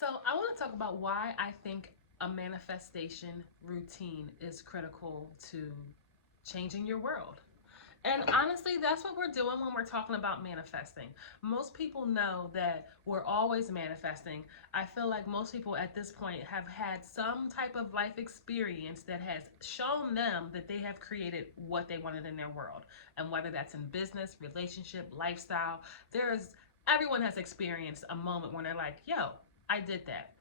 So, I want to talk about why I think a manifestation routine is critical to changing your world. And honestly, that's what we're doing when we're talking about manifesting. Most people know that we're always manifesting. I feel like most people at this point have had some type of life experience that has shown them that they have created what they wanted in their world. And whether that's in business, relationship, lifestyle, there's everyone has experienced a moment when they're like, yo, I did that.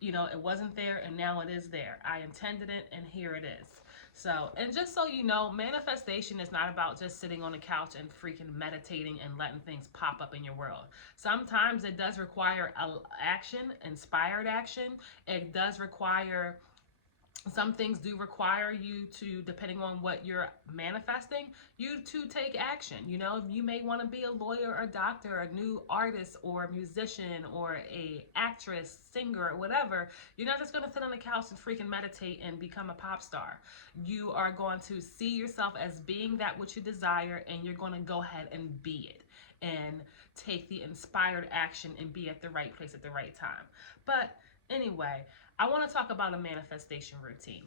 It wasn't there and now it is there. I intended it and here it is. So, and just so you know, manifestation is not about just sitting on the couch and freaking meditating and letting things pop up in your world. Sometimes it does require action, inspired action. It does require some things do require you to, depending on what you're manifesting, you to take action. You may want to be a lawyer, a doctor, a new artist, or a musician, or a actress, singer, or whatever. You're not just going to sit on the couch and freaking meditate and become a pop star. You are going to see yourself as being that which you desire, and you're going to go ahead and be it and take the inspired action and be at the right place at the right time. But anyway, I want to talk about a manifestation routine.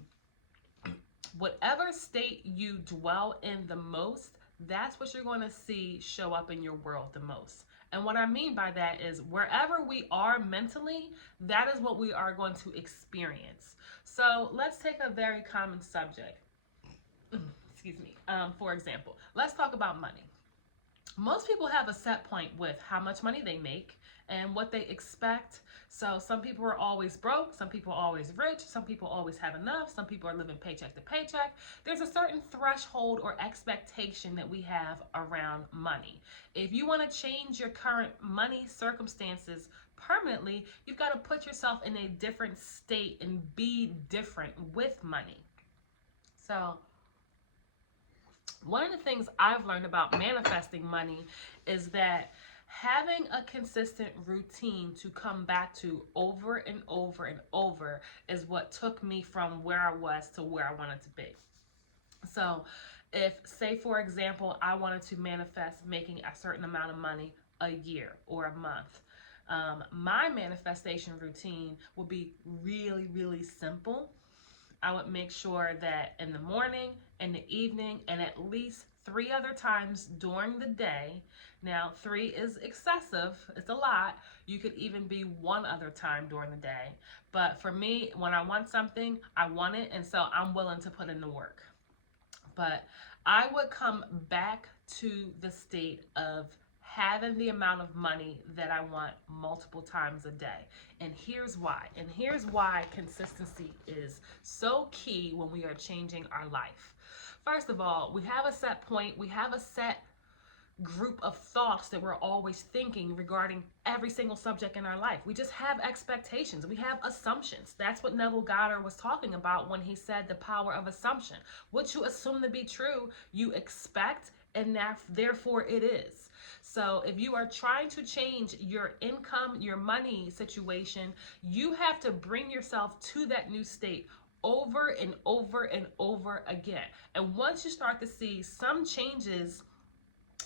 Whatever state you dwell in the most, that's what you're going to see show up in your world the most. And what I mean by that is wherever we are mentally, that is what we are going to experience. So let's take a very common subject. Excuse me. For example, let's talk about money. Most people have a set point with how much money they make and what they expect. So some people are always broke, some people are always rich, some people always have enough, some people are living paycheck to paycheck. There's a certain threshold or expectation that we have around money. If you want to change your current money circumstances permanently, you've got to put yourself in a different state and be different with money. So one of the things I've learned about manifesting money is that having a consistent routine to come back to over and over and over is what took me from where I was to where I wanted to be. So, if, say, for example, I wanted to manifest making a certain amount of money a year or a month, my manifestation routine would be really, really simple. I would make sure that in the morning, in the evening, and at least 3 other times during the day. Now, 3 is excessive, it's a lot. You could even be 1 other time during the day. But for me, when I want something, I want it, and so I'm willing to put in the work. But I would come back to the state of having the amount of money that I want multiple times a day. And here's why. And here's why consistency is so key when we are changing our life. First of all, we have a set point, we have a set group of thoughts that we're always thinking regarding every single subject in our life. We just have expectations. We have assumptions. That's what Neville Goddard was talking about when he said the power of assumption. What you assume to be true, you expect, and therefore it is. So if you are trying to change your income, your money situation, you have to bring yourself to that new state over and over and over again. And once you start to see some changes,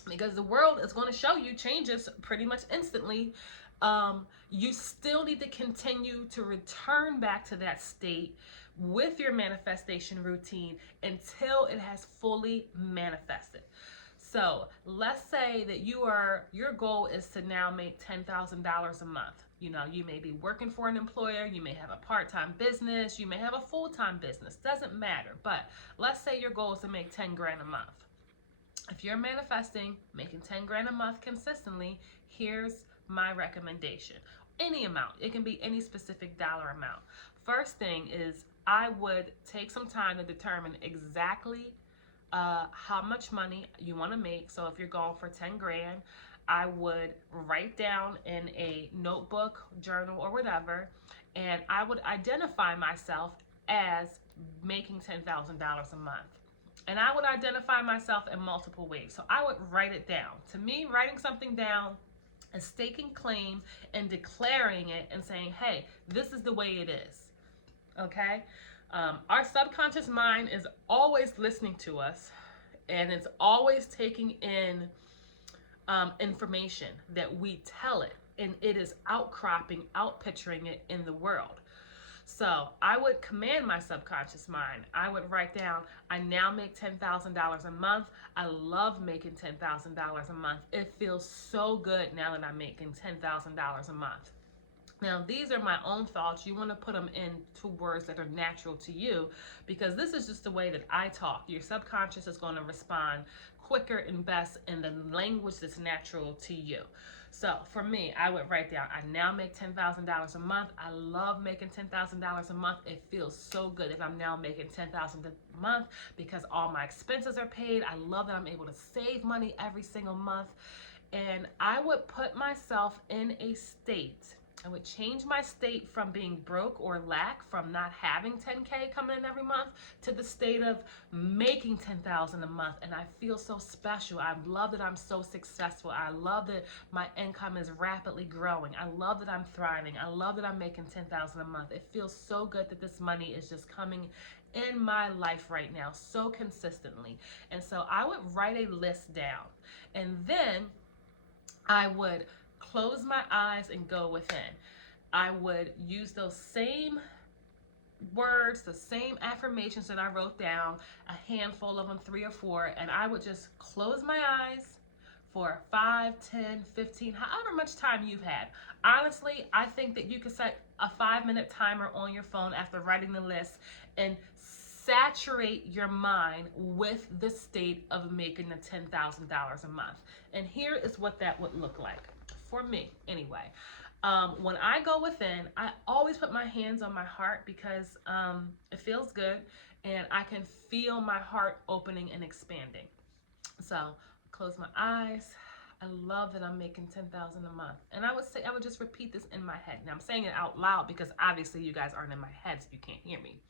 because the world is going to show you changes pretty much instantly, you still need to continue to return back to that state with your manifestation routine until it has fully manifested. So let's say that your goal is to now make $10,000 a month. You may be working for an employer, you may have a part-time business, you may have a full-time business, doesn't matter. But let's say your goal is to make 10 grand a month. If you're manifesting making 10 grand a month consistently, here's my recommendation. Any amount, it can be any specific dollar amount. First thing is I would take some time to determine exactly how much money you want to make. So if you're going for 10 grand, I would write down in a notebook, journal, or whatever, and I would identify myself as making $10,000 a month. And I would identify myself in multiple ways. So I would write it down. To me, writing something down is staking claim and declaring it and saying, hey, this is the way it is. Okay? Our subconscious mind is always listening to us, and it's always taking in information that we tell it. and it is outcropping, outpicturing it in the world. So I would command my subconscious mind. I would write down, I now make $10,000 a month. I love making $10,000 a month. It feels so good now that I'm making $10,000 a month. Now, these are my own thoughts. You want to put them into words that are natural to you, because this is just the way that I talk. Your subconscious is going to respond quicker and best in the language that's natural to you. So for me, I would write down, I now make $10,000 a month. I love making $10,000 a month. It feels so good if I'm now making $10,000 a month because all my expenses are paid. I love that I'm able to save money every single month. And I would put myself in a state, I would change my state from being broke or lack, from not having 10K coming in every month, to the state of making 10,000 a month. And I feel so special. I love that I'm so successful. I love that my income is rapidly growing. I love that I'm thriving. I love that I'm making 10,000 a month. It feels so good that this money is just coming in my life right now so consistently. And so I would write a list down, and then I would close my eyes and go within. I would use those same words, the same affirmations that I wrote down, a handful of them, 3 or 4, and I would just close my eyes for 5, 10, 15, however much time you've had. Honestly, I think that you could set a 5-minute timer on your phone after writing the list and saturate your mind with the state of making the $10,000 a month. And here is what that would look like for me anyway. When I go within, I always put my hands on my heart because it feels good and I can feel my heart opening and expanding. So close my eyes. I love that I'm making 10,000 a month. And I would just repeat this in my head. Now I'm saying it out loud because obviously you guys aren't in my head, so you can't hear me.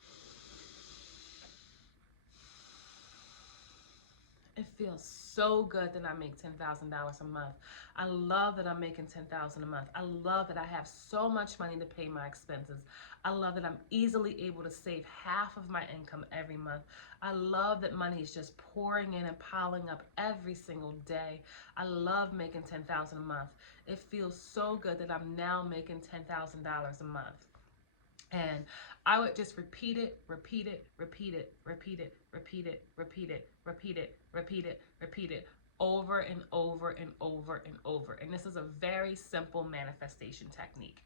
It feels so good that I make $10,000 a month. I love that I'm making $10,000 a month. I love that I have so much money to pay my expenses. I love that I'm easily able to save half of my income every month. I love that money is just pouring in and piling up every single day. I love making $10,000 a month. It feels so good that I'm now making $10,000 a month. And I would just repeat it, repeat it, repeat it, repeat it, repeat it, repeat it, repeat it, repeat it, repeat it, over and over and over and over. And this is a very simple manifestation technique.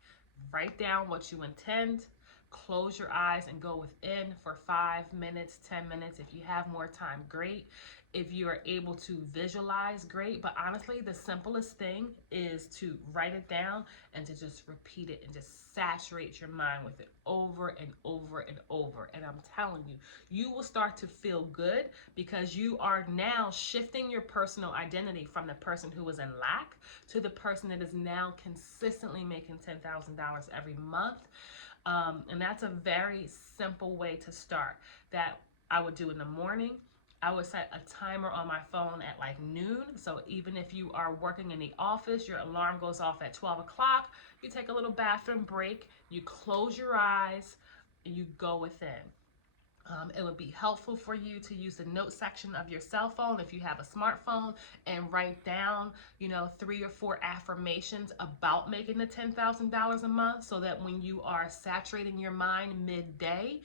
Write down what you intend, close your eyes and go within for 5 minutes, 10 minutes. If you have more time, great. If you are able to visualize, great. But honestly, the simplest thing is to write it down and to just repeat it and just saturate your mind with it over and over and over. And I'm telling you, you will start to feel good because you are now shifting your personal identity from the person who was in lack to the person that is now consistently making $10,000 every month. And that's a very simple way to start that I would do in the morning. I would set a timer on my phone at like noon. So even if you are working in the office, your alarm goes off at 12 o'clock, you take a little bathroom break, you close your eyes, and you go within. It would be helpful for you to use the note section of your cell phone if you have a smartphone and write down, 3 or 4 affirmations about making the $10,000 a month so that when you are saturating your mind midday,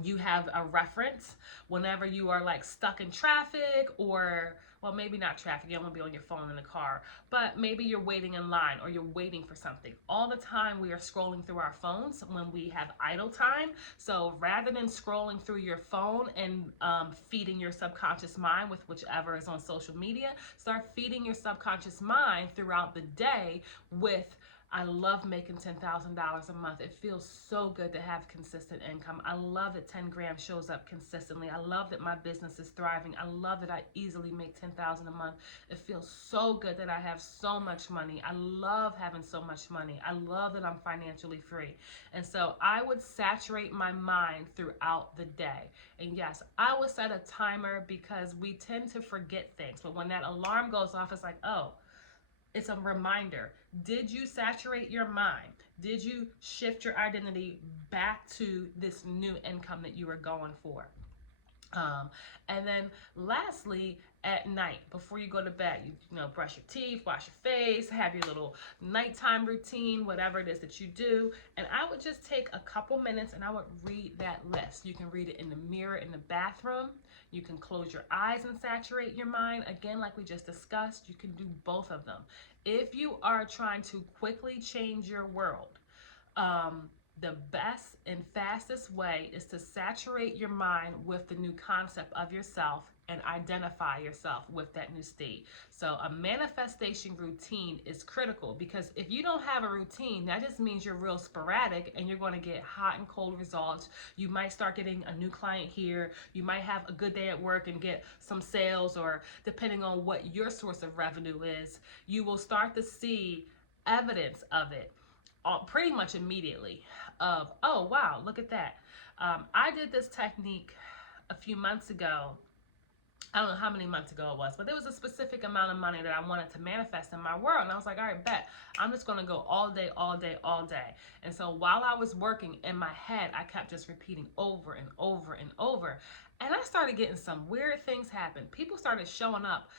you have a reference whenever you are like stuck in traffic, or well, maybe not traffic, you don't want to be on your phone in the car, but maybe you're waiting in line or you're waiting for something. All the time we are scrolling through our phones when we have idle time. So rather than scrolling through your phone and feeding your subconscious mind with whichever is on social media, start feeding your subconscious mind throughout the day with, I love making $10,000 a month. It feels so good to have consistent income. I love that 10 grams shows up consistently. I love that my business is thriving. I love that I easily make $10,000 a month. It feels so good that I have so much money. I love having so much money. I love that I'm financially free. And so I would saturate my mind throughout the day. And yes, I would set a timer because we tend to forget things. But when that alarm goes off, it's like, oh, it's a reminder. Did you saturate your mind? Did you shift your identity back to this new income that you were going for? Um, and then lastly, at night, before you go to bed, you know, brush your teeth, wash your face, have your little nighttime routine, whatever it is that you do. And I would just take a couple minutes and I would read that list. You can read it in the mirror in the bathroom. You can close your eyes and saturate your mind. Again, like we just discussed, you can do both of them. If you are trying to quickly change your world, um, the best and fastest way is to saturate your mind with the new concept of yourself and identify yourself with that new state. So a manifestation routine is critical, because if you don't have a routine, that just means you're real sporadic and you're going to get hot and cold results. You might start getting a new client here. You might have a good day at work and get some sales, or depending on what your source of revenue is, you will start to see evidence of it pretty much immediately of, oh, wow, look at that. I did this technique a few months ago. I don't know how many months ago it was, but there was a specific amount of money that I wanted to manifest in my world. And I was like, all right, bet. I'm just going to go all day, all day, all day. And so while I was working in my head, I kept just repeating over and over and over. And I started getting some weird things happen. People started showing up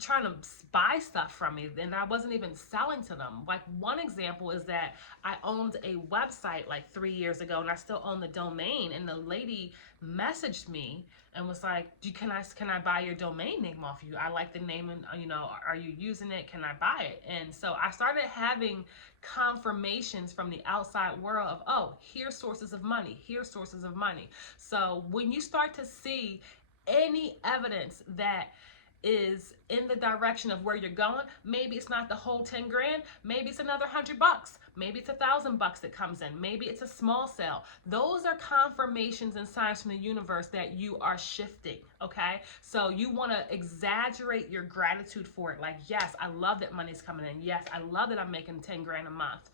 trying to buy stuff from me, and I wasn't even selling to them. Like, one example is that I owned a website like 3 years ago, and I still own the domain, and the lady messaged me and was like, can I buy your domain name off you? I like the name, and you know, are you using it? Can I buy it? And so I started having confirmations from the outside world of, oh, here's sources of money, here's sources of money. So when you start to see any evidence that is in the direction of where you're going, maybe it's not the whole 10 grand, maybe it's another $100, maybe it's $1,000 that comes in, maybe it's a small sale. Those are confirmations and signs from the universe that you are shifting. Okay, so you want to exaggerate your gratitude for it. Like, yes, I love that money's coming in. Yes, I love that I'm making 10 grand a month.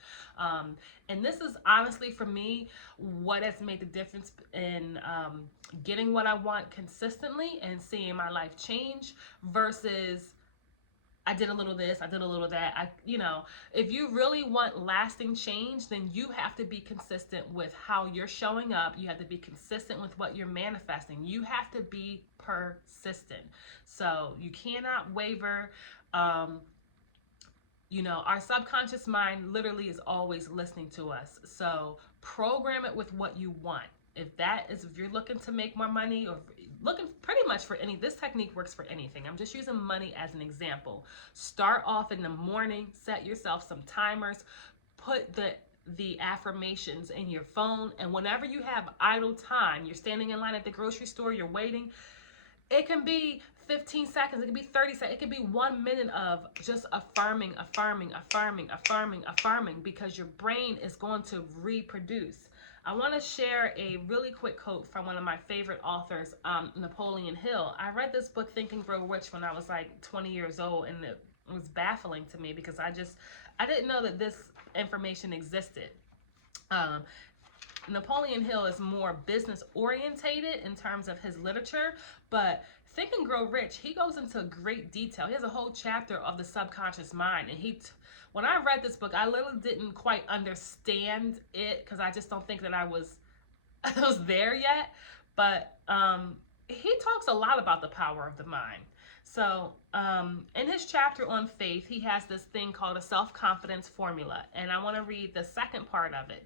And this is honestly, for me, what has made the difference in getting what I want consistently and seeing my life change, versus I did a little this, I did a little that. You know, if you really want lasting change, then you have to be consistent with how you're showing up. You have to be consistent with what you're manifesting. You have to be persistent. So you cannot waver. You know, our subconscious mind literally is always listening to us. So program it with what you want. If you're looking to make more money, or looking pretty much for this technique works for anything. I'm just using money as an example. Start off in the morning, set yourself some timers, put the affirmations in your phone, and whenever you have idle time, you're standing in line at the grocery store, you're waiting, it can be 15 seconds, it can be 30 seconds, it can be 1 minute of just affirming, because your brain is going to reproduce. I want to share a really quick quote from one of my favorite authors, Napoleon Hill. I read this book, Think and Grow Rich, when I was like 20 years old, and it was baffling to me because I didn't know that this information existed. Napoleon Hill is more business orientated in terms of his literature, but Think and Grow Rich, he goes into great detail. He has a whole chapter of the subconscious mind, and when I read this book, I literally didn't quite understand it because I just don't think that I was there yet. But he talks a lot about the power of the mind. So in his chapter on faith, he has this thing called a self-confidence formula, and I want to read the second part of it.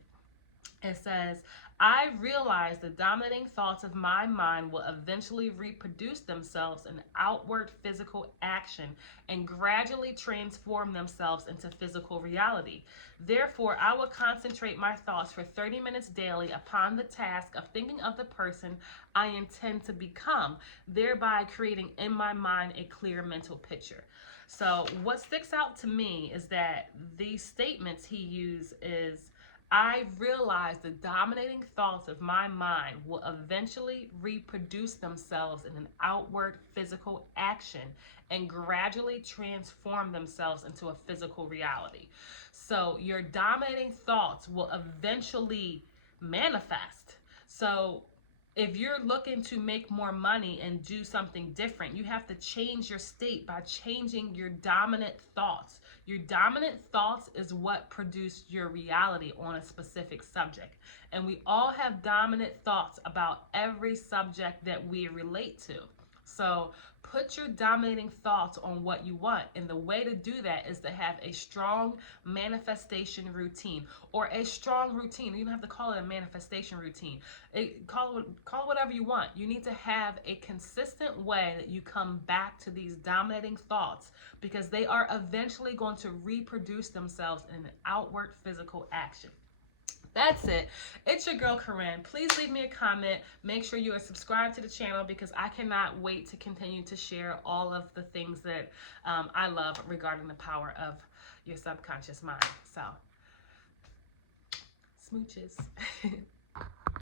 It says, I realize the dominating thoughts of my mind will eventually reproduce themselves in outward physical action and gradually transform themselves into physical reality. Therefore, I will concentrate my thoughts for 30 minutes daily upon the task of thinking of the person I intend to become, thereby creating in my mind a clear mental picture. So what sticks out to me is that these statements he used is, I realize the dominating thoughts of my mind will eventually reproduce themselves in an outward physical action and gradually transform themselves into a physical reality. So your dominating thoughts will eventually manifest. So If you're looking to make more money and do something different, you have to change your state by changing your dominant thoughts. Your dominant thoughts is what produce your reality on a specific subject. And we all have dominant thoughts about every subject that we relate to. So put your dominating thoughts on what you want. And the way to do that is to have a strong manifestation routine, or a strong routine. You don't have to call it a manifestation routine. Call it whatever you want. You need to have a consistent way that you come back to these dominating thoughts, because they are eventually going to reproduce themselves in an outward physical action. That's it. It's your girl, Corinne. Please leave me a comment. Make sure you are subscribed to the channel, because I cannot wait to continue to share all of the things that I love regarding the power of your subconscious mind. So, smooches.